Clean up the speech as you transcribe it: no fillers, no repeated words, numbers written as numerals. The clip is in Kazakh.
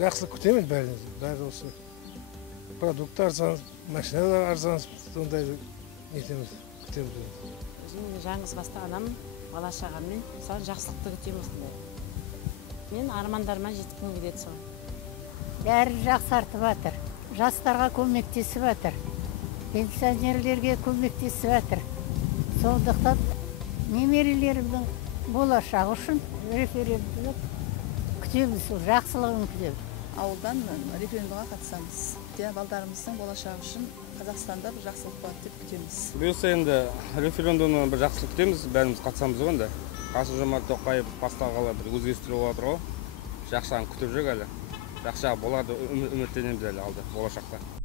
жақсылық күтемін бәрі осы. Продукт арзан, машиналар арзан, сондайды нетеміз, күтеміз. Өзім жаңғыз басты анам, бала шағаммен мысалы жақсылықты күтемін осындай. Мен армандарыма жеткім келеді сол. Бәрі жақсартып жатыр. Жастарға көмектесіп жатыр. Пенсионерлерге көмектесіп жатыр. Сондықтан немерелерімнің болашағы үшін референдум күтеміз, жақсылығын күтеміз. Ауылдан референдумға қатысамыз. Балдарымыздың болашағы үшін Қазақстанда бір жақсылық болады деп күтеміз. Бұйырса енді референдумнан бір жақсылық күтеміз, бәріміз қатысамыз ғой енді. Қасым-Жомарт Тоқаев бастағалы бір өзгерістер болып жатыр ғой. Жақсыны күтіп жүр әлі. Жақсы болады, үміттенеміз әлі алда болашақта.